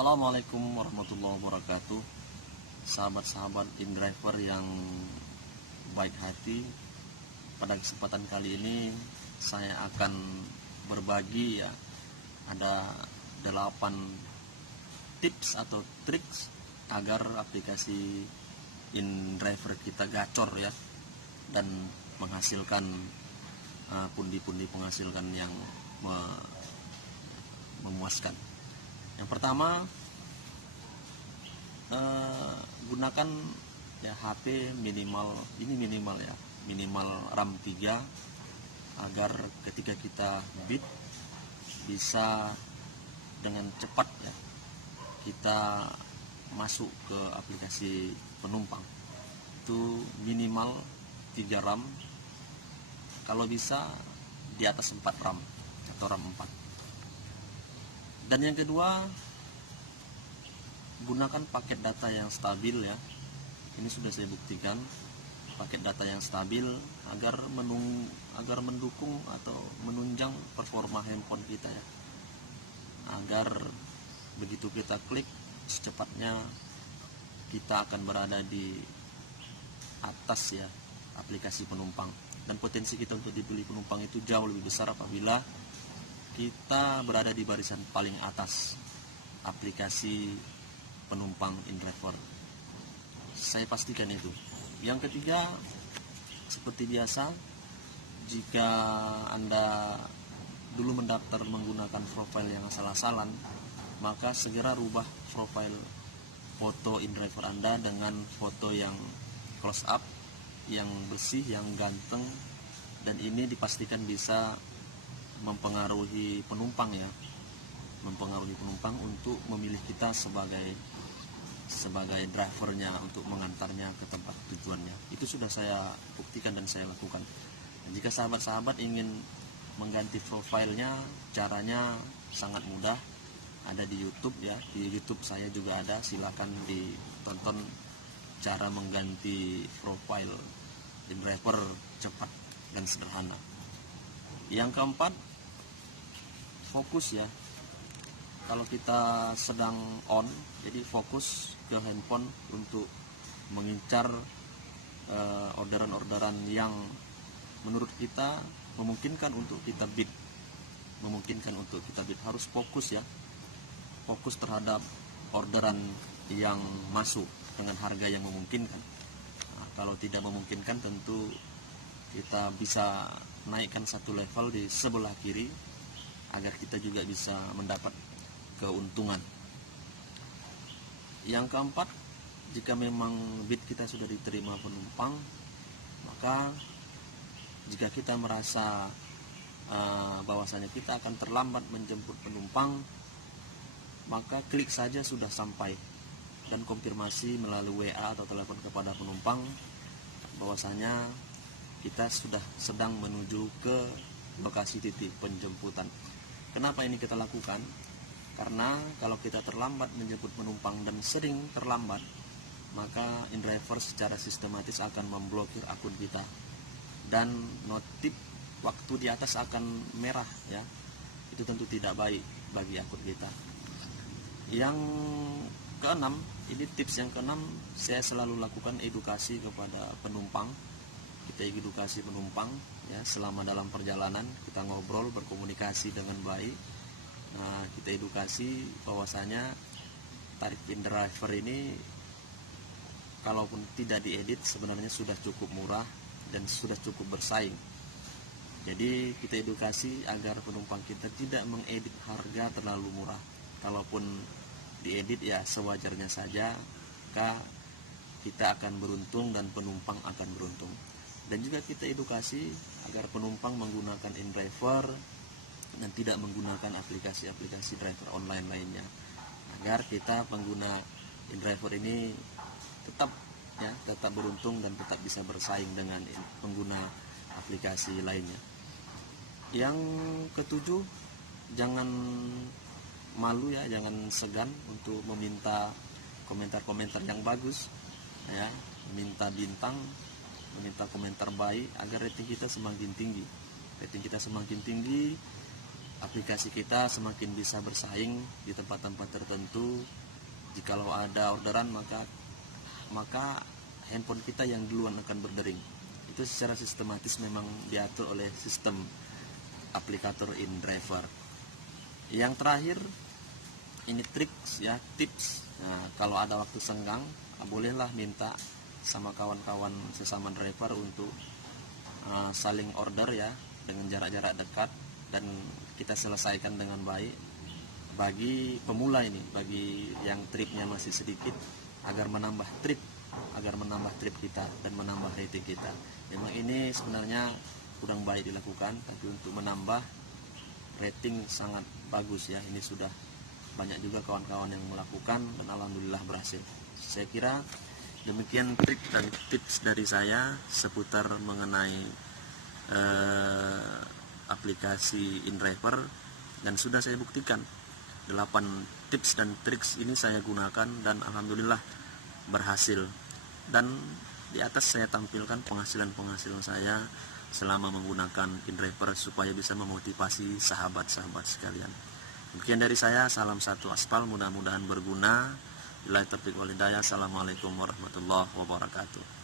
Assalamualaikum warahmatullahi wabarakatuh. Sahabat-sahabat InDriver yang baik hati, pada kesempatan kali ini saya akan berbagi ada 8 tips atau triks agar aplikasi InDriver kita gacor dan menghasilkan pundi-pundi menghasilkan yang memuaskan. Yang pertama, gunakan HP minimal RAM 3 agar ketika kita bit bisa dengan cepat kita masuk ke aplikasi penumpang. Itu minimal 3 RAM, kalau bisa di atas 4 RAM atau RAM 4. Dan yang kedua, gunakan paket data yang stabil Ini sudah saya buktikan, paket data yang stabil agar mendukung atau menunjang performa handphone kita agar begitu kita klik, secepatnya kita akan berada di atas aplikasi penumpang. Dan potensi kita untuk dibeli penumpang itu jauh lebih besar apabila kita berada di barisan paling atas aplikasi penumpang InDriver. Saya pastikan itu. Yang ketiga, seperti biasa, jika Anda dulu mendaftar menggunakan profil yang asal-asalan, maka segera rubah profil foto InDriver Anda dengan foto yang close up, yang bersih, yang ganteng, dan ini dipastikan bisa mempengaruhi penumpang untuk memilih kita sebagai drivernya untuk mengantarnya ke tempat tujuannya. Itu sudah saya buktikan dan saya lakukan. Dan jika sahabat-sahabat ingin mengganti profilnya, caranya sangat mudah, ada di YouTube di YouTube saya juga ada, silakan ditonton cara mengganti profil InDriver cepat dan sederhana. Yang keempat, fokus kalau kita sedang on, jadi fokus ke handphone untuk mengincar orderan-orderan yang menurut kita memungkinkan untuk kita bid. Harus fokus fokus terhadap orderan yang masuk dengan harga yang memungkinkan. Kalau tidak memungkinkan, tentu kita bisa naikkan satu level di sebelah kiri agar kita juga bisa mendapat keuntungan. Yang keempat, jika memang bid kita sudah diterima penumpang, maka jika kita merasa bahwasanya kita akan terlambat menjemput penumpang, maka klik saja sudah sampai dan konfirmasi melalui WA atau telepon kepada penumpang bahwasanya kita sudah sedang menuju ke lokasi titik penjemputan. Kenapa ini kita lakukan? Karena kalau kita terlambat menjemput penumpang dan sering terlambat, maka InDriver secara sistematis akan memblokir akun kita dan notif waktu di atas akan merah Itu tentu tidak baik bagi akun kita. Yang keenam, ini tips yang keenam, saya selalu lakukan edukasi kepada penumpang. Kita edukasi penumpang selama dalam perjalanan, kita ngobrol, berkomunikasi dengan baik. Kita edukasi bahwasanya tarif InDriver ini kalaupun tidak diedit sebenarnya sudah cukup murah dan sudah cukup bersaing. Jadi kita edukasi agar penumpang kita tidak mengedit harga terlalu murah. Kalaupun diedit sewajarnya saja, maka kita akan beruntung dan penumpang akan beruntung. Dan juga kita edukasi agar penumpang menggunakan InDriver dan tidak menggunakan aplikasi-aplikasi driver online lainnya, agar kita pengguna InDriver ini tetap beruntung dan tetap bisa bersaing dengan pengguna aplikasi lainnya. Yang ketujuh, jangan malu jangan segan untuk meminta komentar-komentar yang bagus meminta bintang, meminta komentar baik agar rating kita semakin tinggi. aplikasi kita semakin bisa bersaing di tempat-tempat tertentu. Jikalau ada orderan maka handphone kita yang duluan akan berdering. Itu secara sistematis memang diatur oleh sistem aplikator InDriver. Yang terakhir ini tips ya, tips. Nah, kalau ada waktu senggang, bolehlah minta sama kawan-kawan sesama driver untuk saling order ya dengan jarak-jarak dekat dan kita selesaikan dengan baik. Bagi pemula ini, bagi yang tripnya masih sedikit, agar menambah trip kita dan menambah rating kita. Memang ini sebenarnya kurang baik dilakukan, tapi untuk menambah rating sangat bagus ya. Ini sudah banyak juga kawan-kawan yang melakukan dan alhamdulillah berhasil. Saya kira demikian trik dan tips dari saya seputar mengenai aplikasi InDriver, dan sudah saya buktikan 8 tips dan triks ini saya gunakan dan alhamdulillah berhasil. Dan di atas saya tampilkan penghasilan saya selama menggunakan InDriver supaya bisa memotivasi sahabat-sahabat sekalian. Demikian dari saya, salam satu aspal, mudah-mudahan berguna. Billahi taufiq wal hidayah. Assalamualaikum warahmatullahi wabarakatuh.